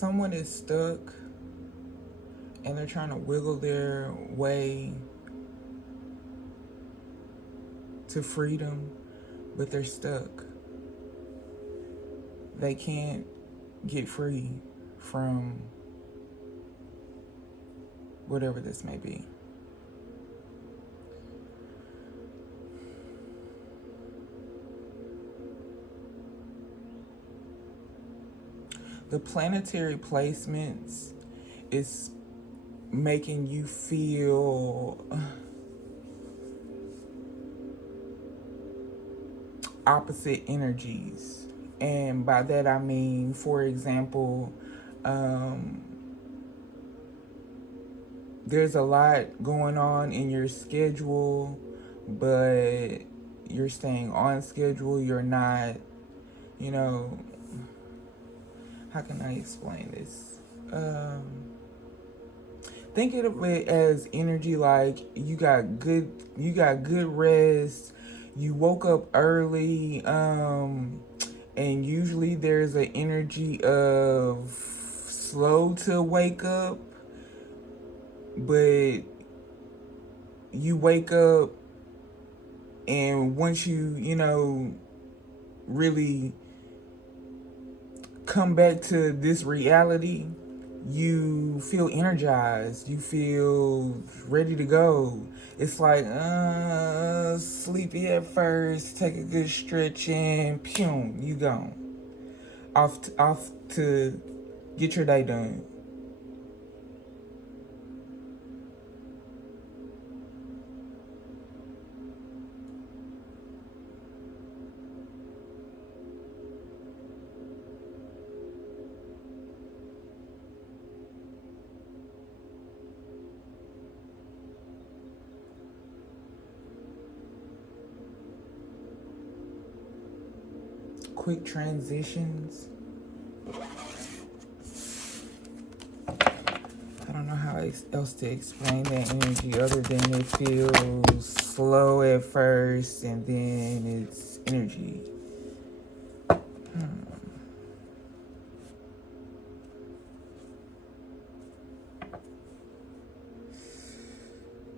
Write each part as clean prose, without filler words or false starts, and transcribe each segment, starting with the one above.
someone is stuck and they're trying to wiggle their way to freedom, but they're stuck. They can't get free from whatever this may be. The planetary placements is making you feel opposite energies. And by that I mean, for example, there's a lot going on in your schedule, but you're staying on schedule. You're not, how can I explain this? Think of it as energy, like you got good rest. You woke up early, and usually there's an energy of slow to wake up, but you wake up, and once you really come back to this reality, you feel energized, you feel ready to go. It's like sleepy at first, take a good stretch, and pew, you gone off to get your day done. Quick transitions. I don't know how else to explain that energy other than it feels slow at first and then it's energy.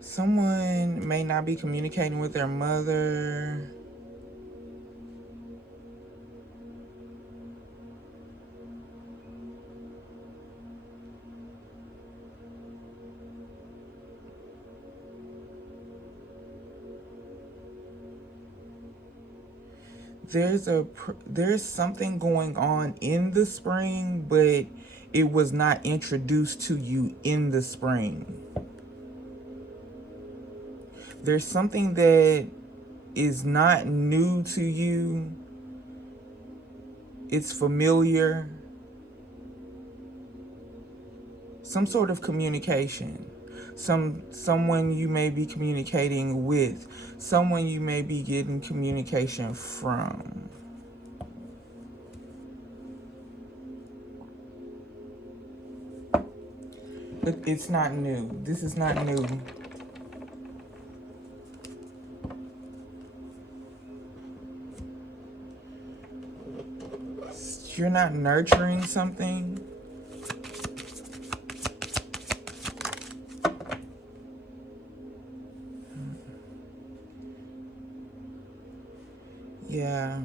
Someone may not be communicating with their mother. There's something going on in the spring, but it was not introduced to you in the spring. There's something that is not new to you. It's familiar. Some sort of communication. Someone you may be communicating with, someone you may be getting communication from. It's not new. This is not new. You're not nurturing something. Yeah.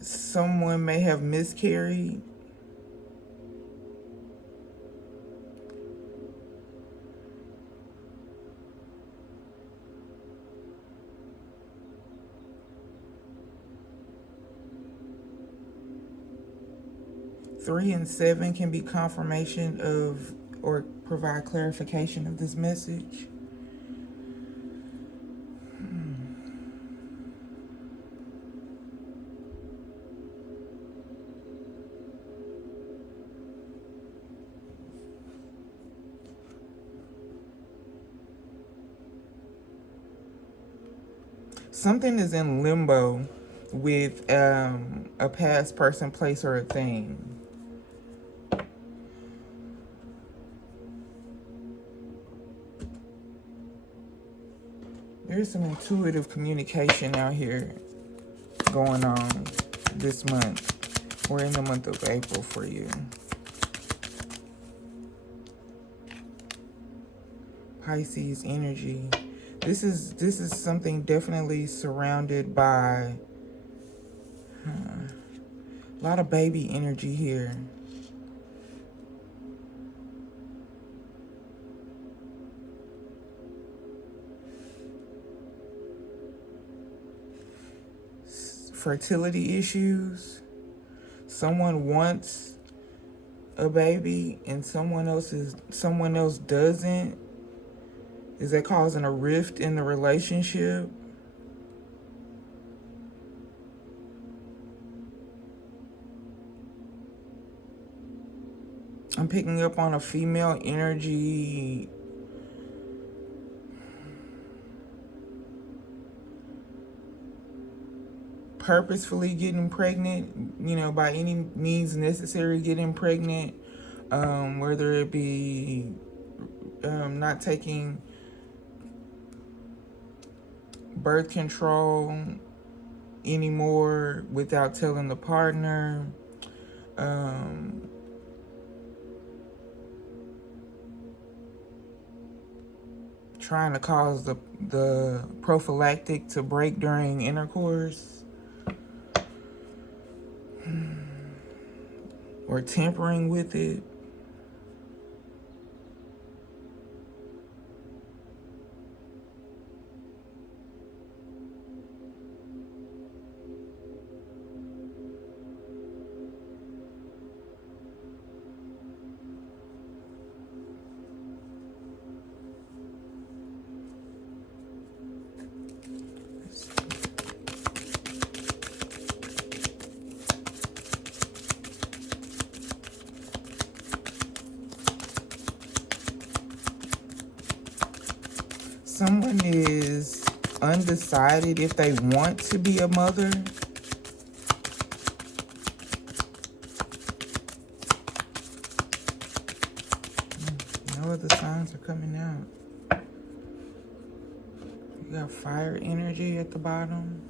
Someone may have miscarried. Three and 7 can be confirmation of or provide clarification of this message. Something is in limbo with a past person, place, or a thing. There's some intuitive communication out here going on this month. We're in the month of April for you. Pisces energy. This is something definitely surrounded by a lot of baby energy here. Fertility issues. Someone wants a baby and someone else doesn't. Is that causing a rift in the relationship? I'm picking up on a female energy. Purposefully getting pregnant, you know, by any means necessary, getting pregnant, whether it be not taking birth control anymore without telling the partner, trying to cause the prophylactic to break during intercourse, or tampering with it. Someone is undecided if they want to be a mother. No other signs are coming out. You got fire energy at the bottom.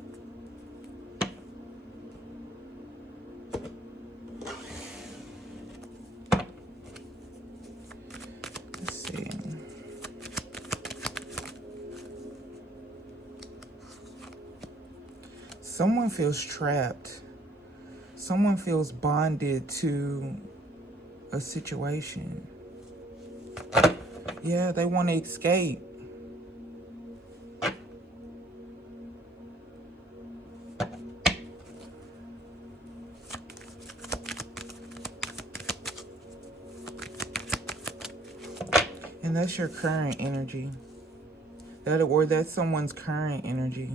Let's see. Someone feels trapped. Someone feels bonded to a situation. Yeah, they want to escape. And that's your current energy. That's someone's current energy.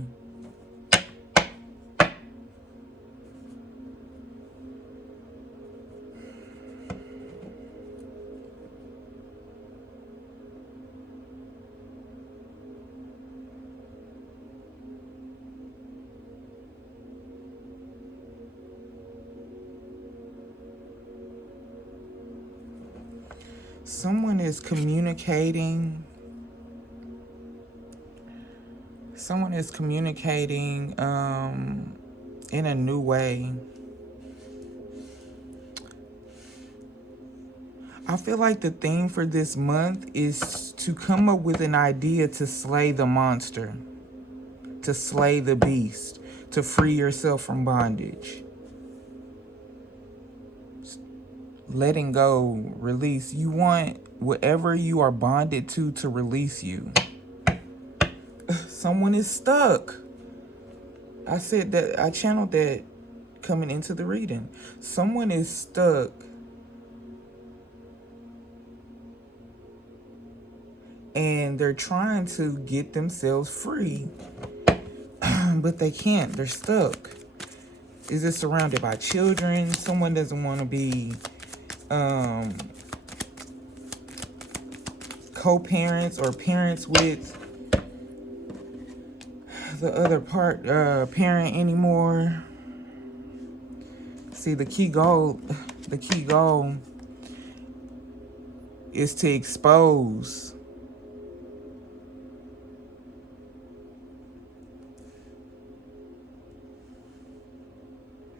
Someone is communicating. Someone is communicating in a new way. I feel like the theme for this month is to come up with an idea to slay the monster, to slay the beast, to free yourself from bondage. Letting go, release. You want whatever you are bonded to release you. Someone is stuck. I said that, I channeled that coming into the reading. Someone is stuck. And they're trying to get themselves free. But they can't. They're stuck. Is it surrounded by children? Someone doesn't want to be co-parents or parents with the other parent anymore. See, the key goal is to expose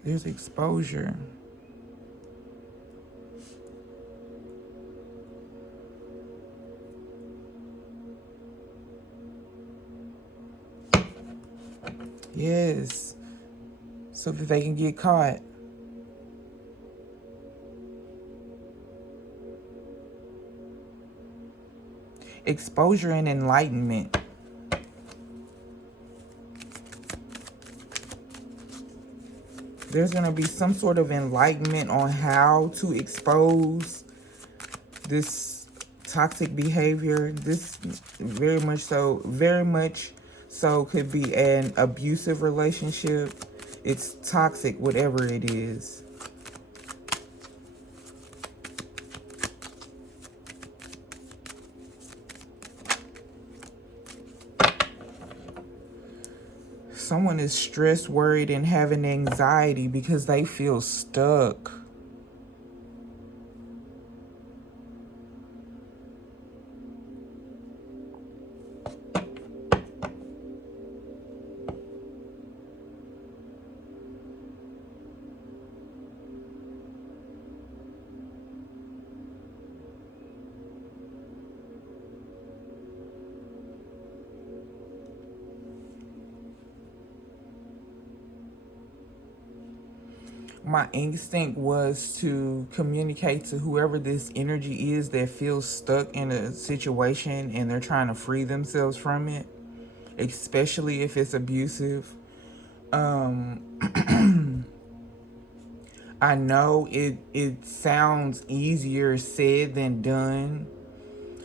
There's exposure. Yes. So that they can get caught. Exposure and enlightenment. There's going to be some sort of enlightenment on how to expose this toxic behavior. This very much so could be an abusive relationship. It's toxic, whatever it is. Someone is stressed, worried, and having anxiety because they feel stuck. My instinct was to communicate to whoever this energy is that feels stuck in a situation and they're trying to free themselves from it, especially if it's abusive. I know it sounds easier said than done,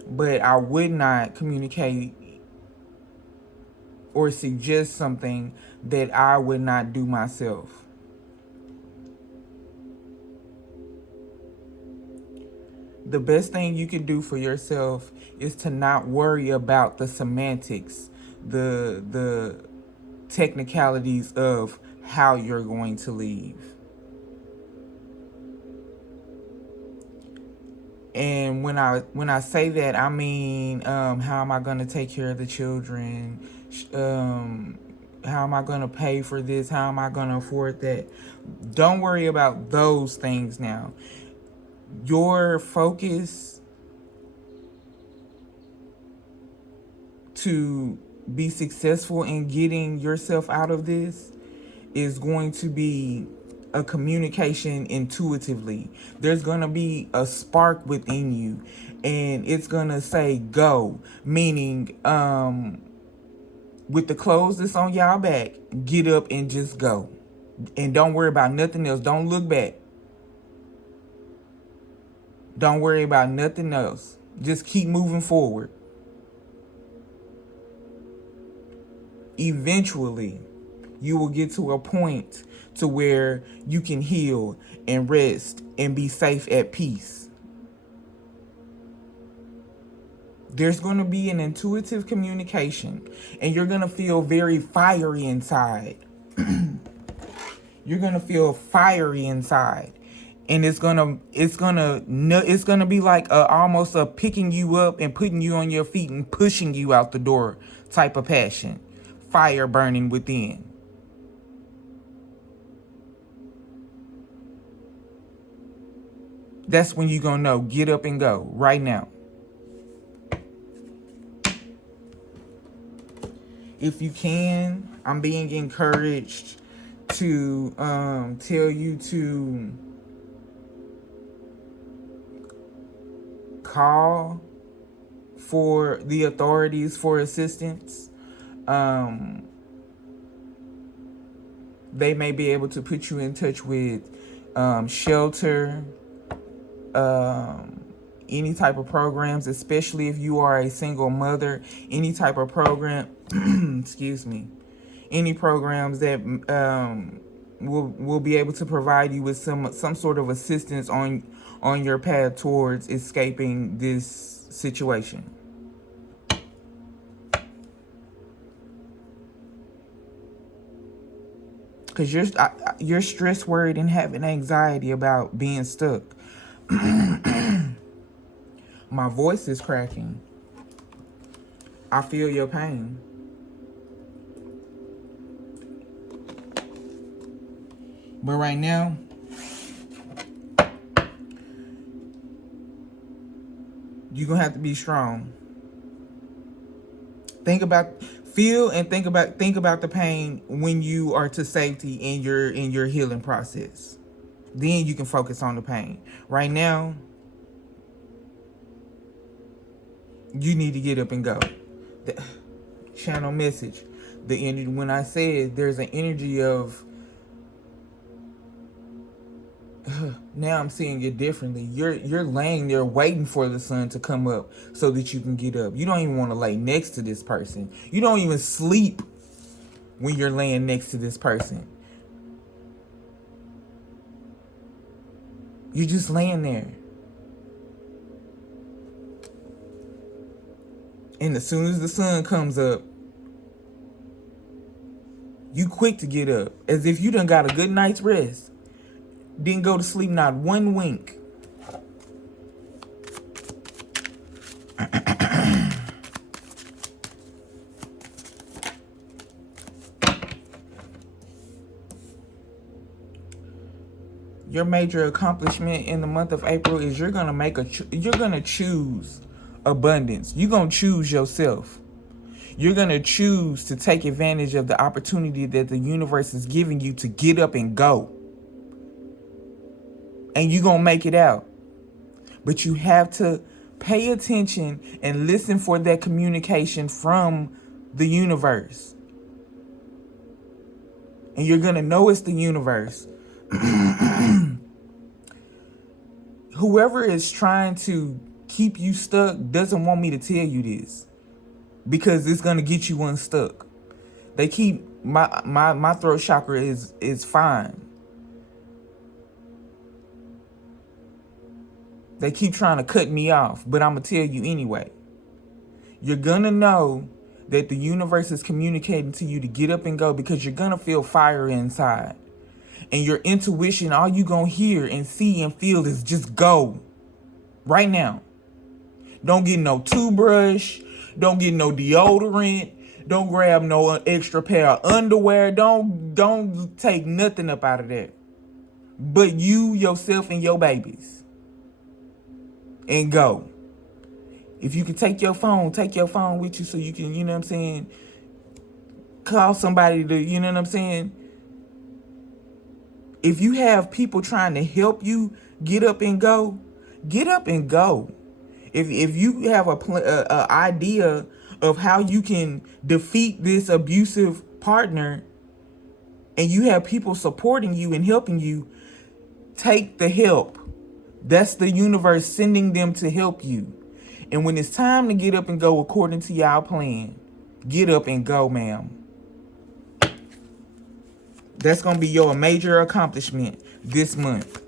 but I would not communicate or suggest something that I would not do myself. The best thing you can do for yourself is to not worry about the semantics, the technicalities of how you're going to leave. And when I say that, I mean, how am I going to take care of the children? How am I going to pay for this? How am I going to afford that? Don't worry about those things now. Your focus to be successful in getting yourself out of this is going to be a communication intuitively. There's going to be a spark within you and it's going to say go, meaning with the clothes that's on y'all back, get up and just go. And don't worry about nothing else. Don't look back. Don't worry about nothing else. Just keep moving forward. Eventually, you will get to a point to where you can heal and rest and be safe at peace. There's going to be an intuitive communication and you're going to feel very fiery inside. You're going to feel fiery inside. And it's gonna be like almost a picking you up and putting you on your feet and pushing you out the door type of passion. Fire burning within. That's when you're gonna know, get up and go right now. If you can, I'm being encouraged to tell you to call for the authorities for assistance. They may be able to put you in touch with shelter, any type of programs, especially if you are a single mother, any type of program, excuse me, any programs that will be able to provide you with some sort of assistance on your path towards escaping this situation. Because you're stressed, worried, and having anxiety about being stuck. My voice is cracking. I feel your pain. But right now, you're gonna have to be strong. Think about the pain when you are to safety in your healing process. Then you can focus on the pain. Right now, you need to get up and go. The channel message. The energy, when I said there's an energy of now I'm seeing it differently. You're laying there waiting for the sun to come up so that you can get up. You don't even want to lay next to this person. You don't even sleep when you're laying next to this person. You're just laying there. And as soon as the sun comes up, you quick to get up. As if you done got a good night's rest. Didn't go to sleep not one wink. Your major accomplishment in the month of April is you're gonna choose abundance. You're gonna choose yourself. You're gonna choose to take advantage of the opportunity that the universe is giving you to get up and go. And you're gonna make it out. But you have to pay attention and listen for that communication from the universe. And you're gonna know it's the universe. Whoever is trying to keep you stuck doesn't want me to tell you this, because it's gonna get you unstuck. They keep my throat chakra is fine. They keep trying to cut me off, but I'm gonna tell you anyway. You're gonna know that the universe is communicating to you to get up and go, because you're gonna feel fire inside. And your intuition, all you gonna hear and see and feel is just go. Right now. Don't get no toothbrush. Don't get no deodorant. Don't grab no extra pair of underwear. Don't take nothing up out of there. But you, yourself, and your babies. And go. If you can take your phone with you so you can, you know what I'm saying, call somebody to, you know what I'm saying. If you have people trying to help you get up and go, get up and go. If you have a idea of how you can defeat this abusive partner, and you have people supporting you and helping you, take the help. That's the universe sending them to help you. And when it's time to get up and go according to y'all plan, get up and go, ma'am. That's going to be your major accomplishment this month.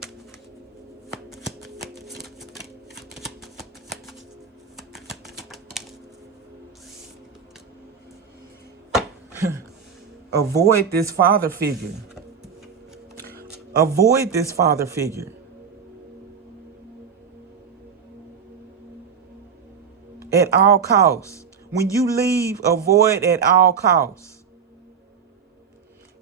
Avoid this father figure. Avoid this father figure. At all costs. When you leave, avoid at all costs.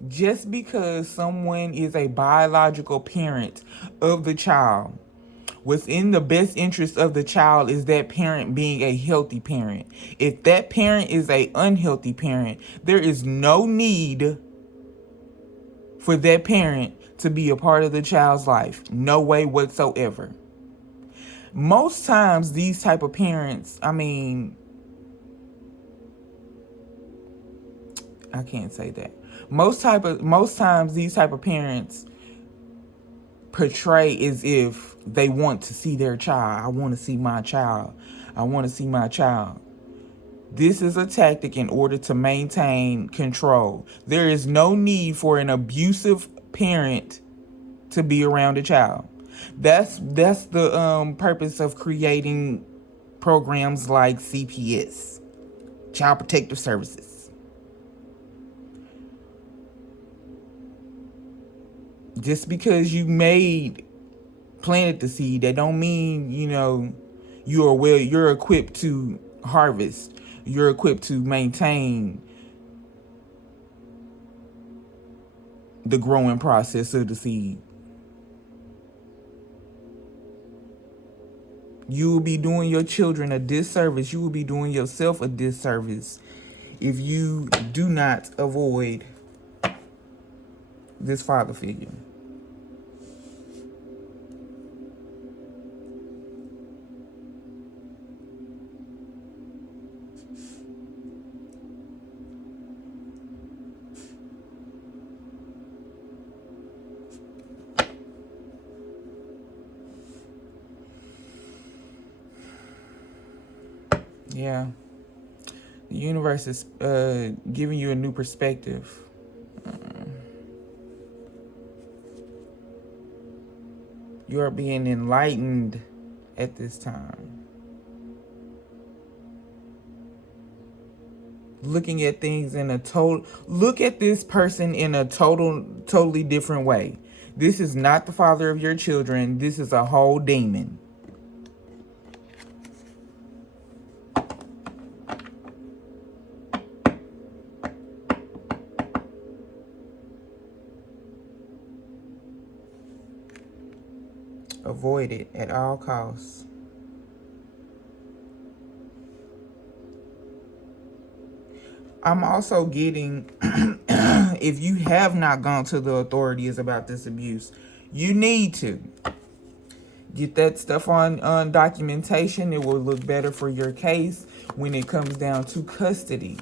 Just because someone is a biological parent of the child, what's in the best interest of the child is that parent being a healthy parent. If that parent is an unhealthy parent, there is no need for that parent to be a part of the child's life. No way whatsoever. Most times these type of parents, I can't say that. Most times these type of parents portray as if they want to see their child. I want to see my child. I want to see my child. This is a tactic in order to maintain control. There is no need for an abusive parent to be around a child. That's the purpose of creating programs like CPS, Child Protective Services. Just because you planted the seed, that don't mean, you're equipped to harvest. You're equipped to maintain the growing process of the seed. You will be doing your children a disservice. You will be doing yourself a disservice if you do not avoid this father figure. Yeah. The universe is giving you a new perspective. You are being enlightened at this time. Looking at things in a look at this person in a totally different way. This is not the father of your children. This is a whole demon. Avoid it at all costs. I'm also getting, if you have not gone to the authorities about this abuse, you need to. Get that stuff on documentation. It will look better for your case when it comes down to custody.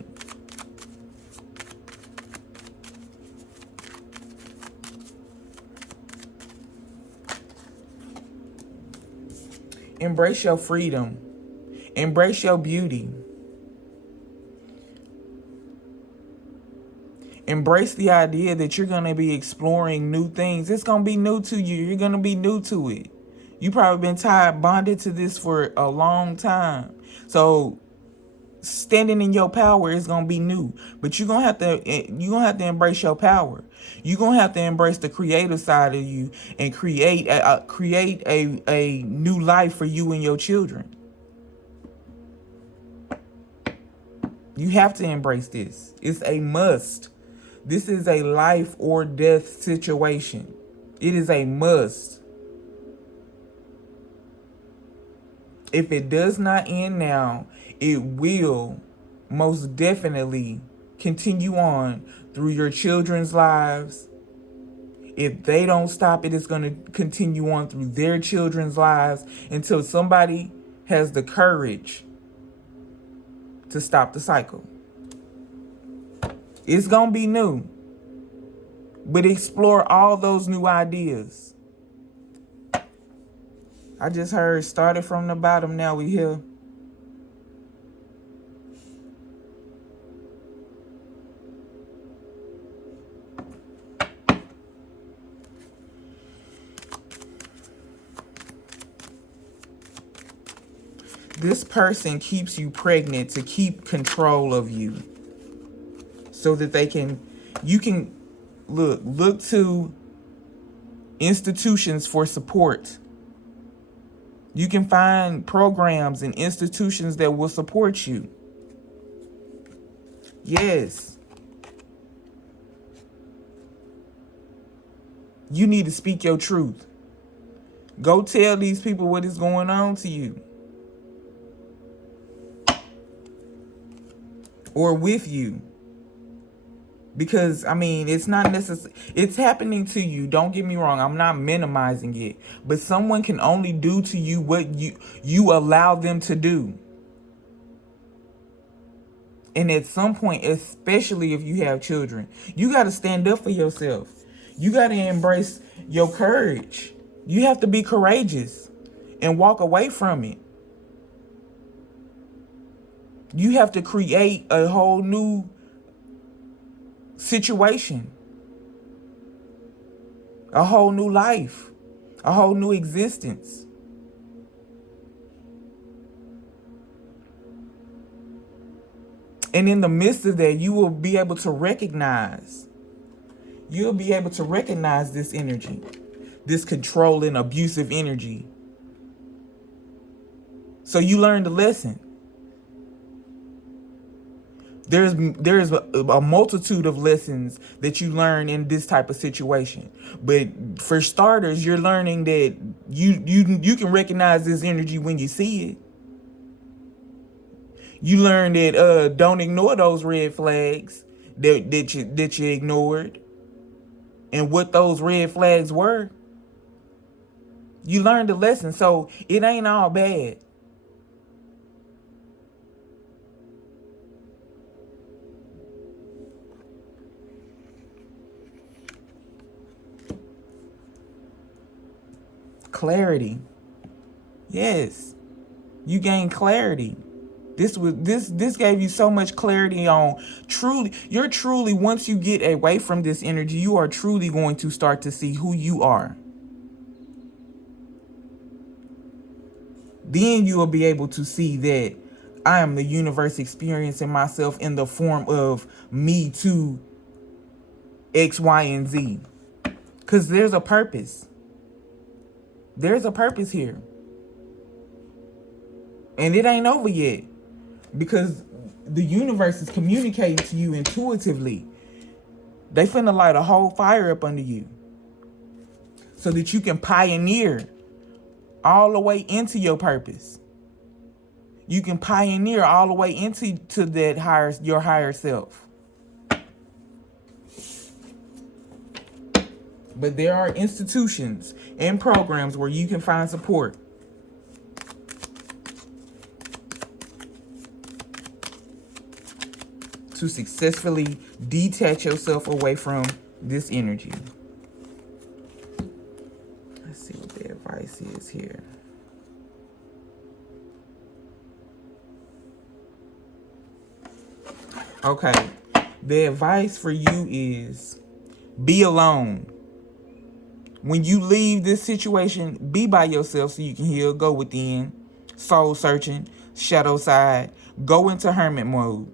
Embrace your freedom. Embrace your beauty. Embrace the idea that you're going to be exploring new things. It's going to be new to you. You're going to be new to it. You probably been bonded to this for a long time. So standing in your power is going to be new. But you're going to have to embrace your power. You're going to have to embrace the creative side of you and create a new life for you and your children. You have to embrace this. It's a must. This is a life or death situation. It is a must. If it does not end now, it will most definitely continue on through your children's lives. If they don't stop it, it's going to continue on through their children's lives until somebody has the courage to stop the cycle. It's going to be new. But explore all those new ideas. I just heard started from the bottom, now we here. This person keeps you pregnant to keep control of you. So that you can look to institutions for support. You can find programs and institutions that will support you. Yes. You need to speak your truth. Go tell these people what is going on to you. Or with you. Because, I mean, it's not necessary. It's happening to you. Don't get me wrong. I'm not minimizing it. But someone can only do to you what you allow them to do. And at some point, especially if you have children, you got to stand up for yourself. You got to embrace your courage. You have to be courageous and walk away from it. You have to create a whole new situation, a whole new life, a whole new existence. And in the midst of that, you will be able to recognize this energy, this controlling, abusive energy. So you learn the lesson. There's a multitude of lessons that you learn in this type of situation. But for starters, you're learning that you can recognize this energy when you see it. You learn that don't ignore those red flags that you ignored, and what those red flags were. You learned the lesson, so it ain't all bad. Clarity. Yes. You gain clarity. This gave you so much clarity on you're truly, once you get away from this energy, you are truly going to start to see who you are. Then you will be able to see that I am the universe experiencing myself in the form of me to X, Y, and Z. Because there's a purpose. There's a purpose here. And it ain't over yet. Because the universe is communicating to you intuitively. They finna light a whole fire up under you, so that you can pioneer all the way into your purpose. You can pioneer all the way into your higher self. But there are institutions and programs where you can find support. To successfully detach yourself away from this energy. Let's see what the advice is here. Okay. The advice for you is be alone. When you leave this situation, be by yourself so you can heal. Go within. Soul searching. Shadow side. Go into hermit mode.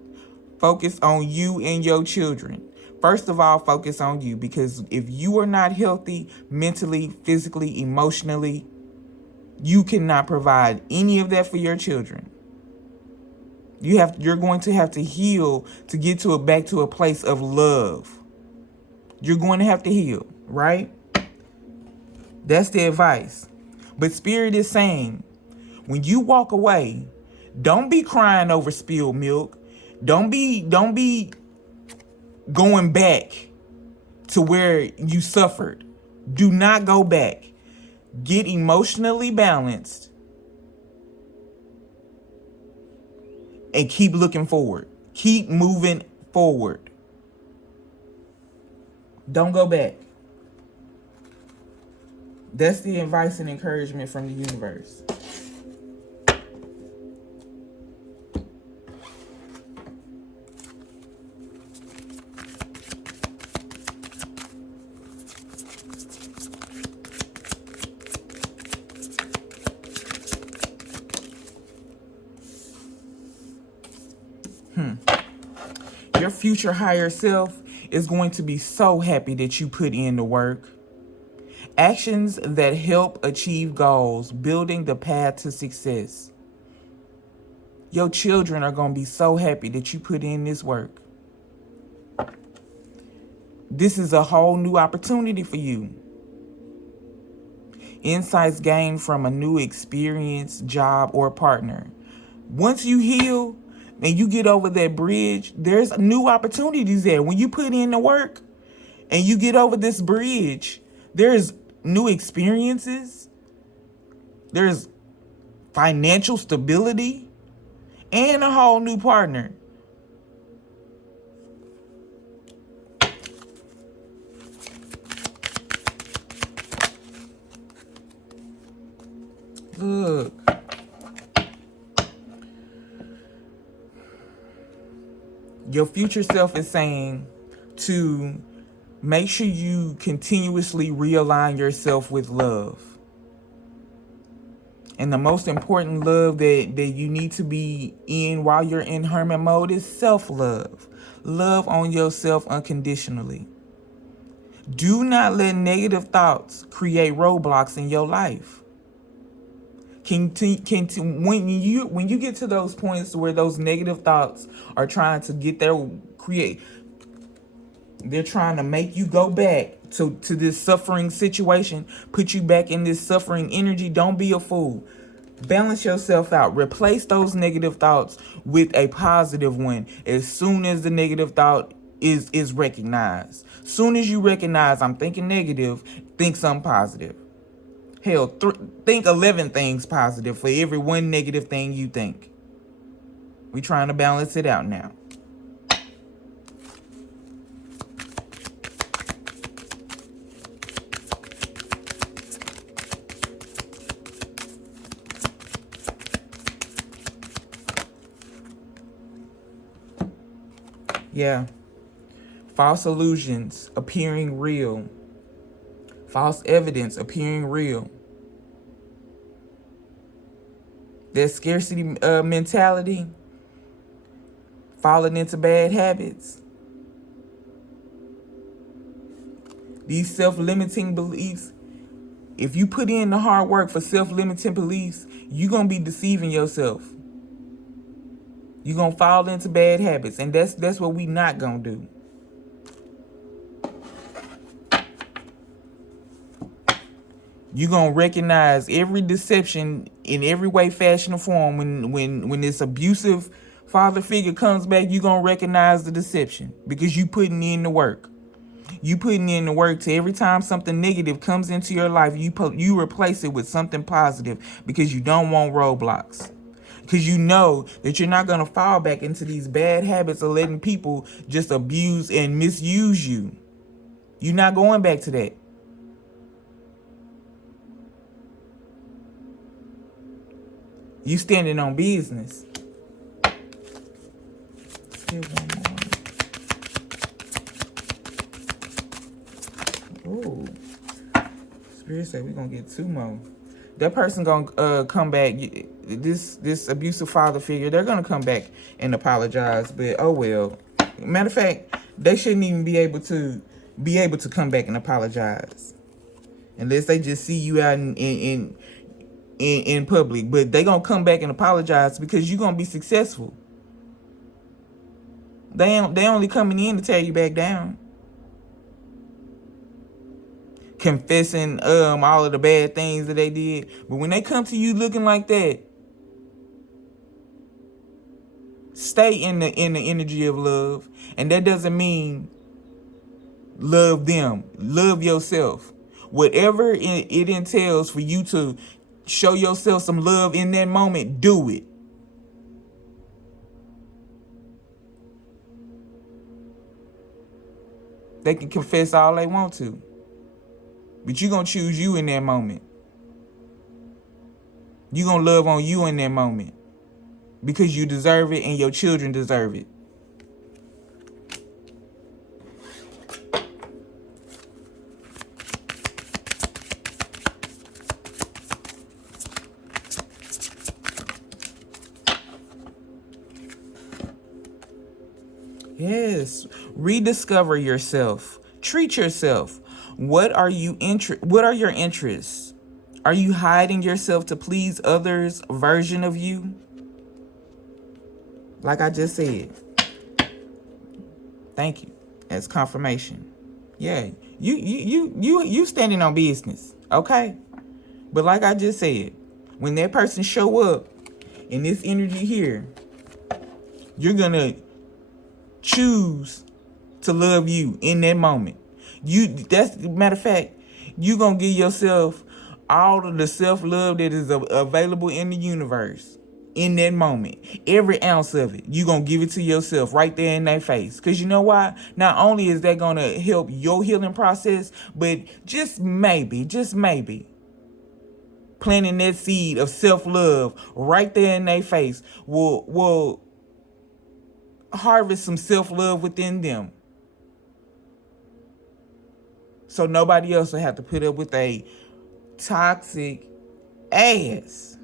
Focus on you and your children. First of all, focus on you, because if you are not healthy mentally, physically, emotionally, you cannot provide any of that for your children. You're going to have to heal to get back to a place of love. You're going to have to heal, right? That's the advice. But Spirit is saying, when you walk away, don't be crying over spilled milk. Don't be going back to where you suffered. Do not go back. Get emotionally balanced and keep looking forward. Keep moving forward. Don't go back. That's the advice and encouragement from the universe. Your future higher self is going to be so happy that you put in the work. Actions that help achieve goals, building the path to success. Your children are going to be so happy that you put in this work. This is a whole new opportunity for you. Insights gained from a new experience, job, or partner. Once you heal and you get over that bridge, there's new opportunities there. When you put in the work and you get over this bridge, there's new experiences, there's financial stability, and a whole new partner. Look. Your future self is saying to make sure you continuously realign yourself with love. And the most important love that you need to be in while you're in hermit mode is self-love. Love on yourself unconditionally. Do not let negative thoughts create roadblocks in your life. When you get to those points where those negative thoughts are trying to they're trying to make you go back to this suffering situation, put you back in this suffering energy. Don't be a fool. Balance yourself out. Replace those negative thoughts with a positive one as soon as the negative thought is recognized. Soon as you recognize I'm thinking negative, think something positive. Hell, think 11 things positive for every one negative thing you think. We trying to balance it out now. Yeah. False illusions appearing real. False evidence appearing real. That scarcity mentality. Falling into bad habits. These self-limiting beliefs. If you put in the hard work for self-limiting beliefs, you're going to be deceiving yourself. You're going to fall into bad habits. And that's what we not going to do. You're going to recognize every deception in every way, fashion, or form. When this abusive father figure comes back, you're going to recognize the deception because you putting in the work. You putting in the work to every time something negative comes into your life, you replace it with something positive because you don't want roadblocks. Because you know that you're not going to fall back into these bad habits of letting people just abuse and misuse you. You're not going back to that. You standing on business. Still one more. Ooh. Spirit said we're going to get 2 more. That person gonna come back. This abusive father figure, they're gonna come back and apologize. But oh well. Matter of fact, they shouldn't even be able to come back and apologize unless they just see you out in public. But they gonna come back and apologize because you're gonna be successful. They only coming in to tear you back down. Confessing all of the bad things that they did. But when they come to you looking like that, stay in the energy of love. And that doesn't mean love them. Love yourself. Whatever it entails for you to show yourself some love in that moment, do it. They can confess all they want to. But you're going to choose you in that moment. You're going to love on you in that moment. Because you deserve it and your children deserve it. Yes. Rediscover yourself. Treat yourself. What are your interests? Are you hiding yourself to please others' version of you? Like I just said. Thank you. As confirmation. Yeah. You standing on business. Okay? But like I just said, when that person show up in this energy here, you're gonna choose to love you in that moment. That's matter of fact, you gonna give yourself all of the self-love that is available in the universe in that moment. Every ounce of it, you gonna give it to yourself right there in their face. Because you know why? Not only is that gonna help your healing process, but just maybe, planting that seed of self-love right there in their face will harvest some self-love within them. So nobody else will have to put up with a toxic ass.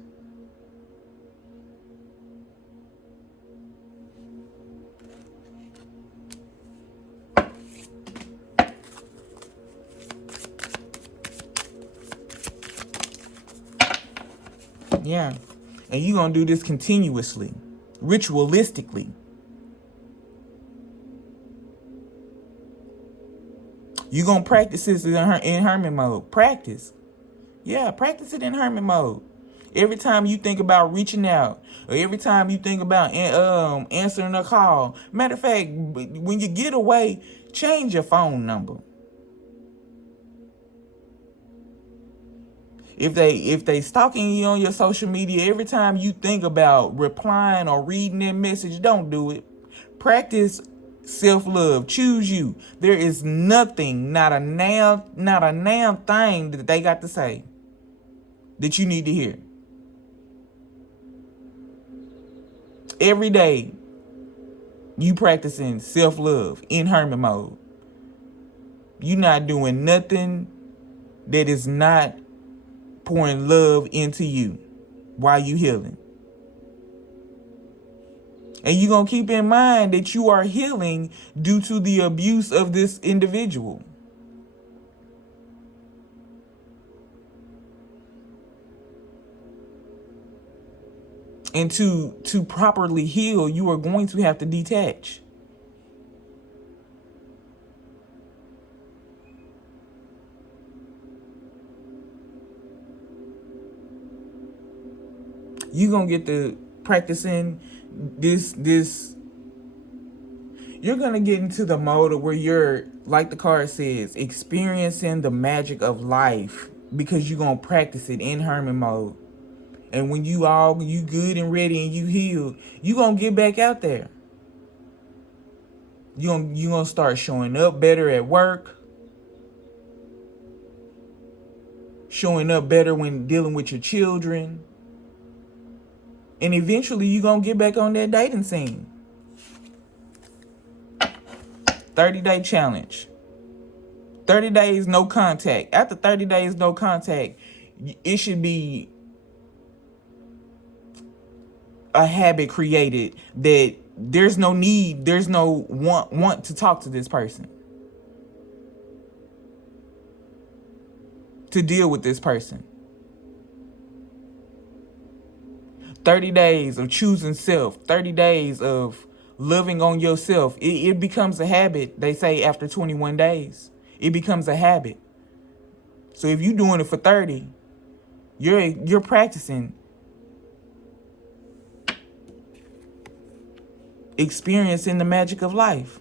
Yeah. And you're going to do this continuously, ritualistically. You're going to practice this in hermit mode. Practice. Yeah, practice it in hermit mode. Every time you think about reaching out, or every time you think about answering a call. Matter of fact, when you get away, change your phone number. If they stalking you on your social media, every time you think about replying or reading their message, don't do it. Practice self-love. Choose you. There is nothing, not a damn thing that they got to say that you need to hear. Every day, you practicing self-love in hermit mode. You not doing nothing that is not pouring love into you while you healing. And you're going to keep in mind that you are healing due to the abuse of this individual. And to properly heal, you are going to have to detach. You're going to get to practicing this. You're going to get into the mode where you're, like the card says, experiencing the magic of life, because you're going to practice it in hermit mode. And when you good and ready and you healed, you going to get back out there. You're going to start showing up better at work. Showing up better when dealing with your children. And eventually you're going to get back on that dating scene. 30-day challenge. 30 days no contact. After 30 days no contact, it should be a habit created that there's no need, there's no want to talk to this person, to deal with this person. 30 days of choosing self, 30 days of loving on yourself. It becomes a habit, they say, after 21 days. It becomes a habit. So if you're doing it for 30, you're practicing experiencing the magic of life.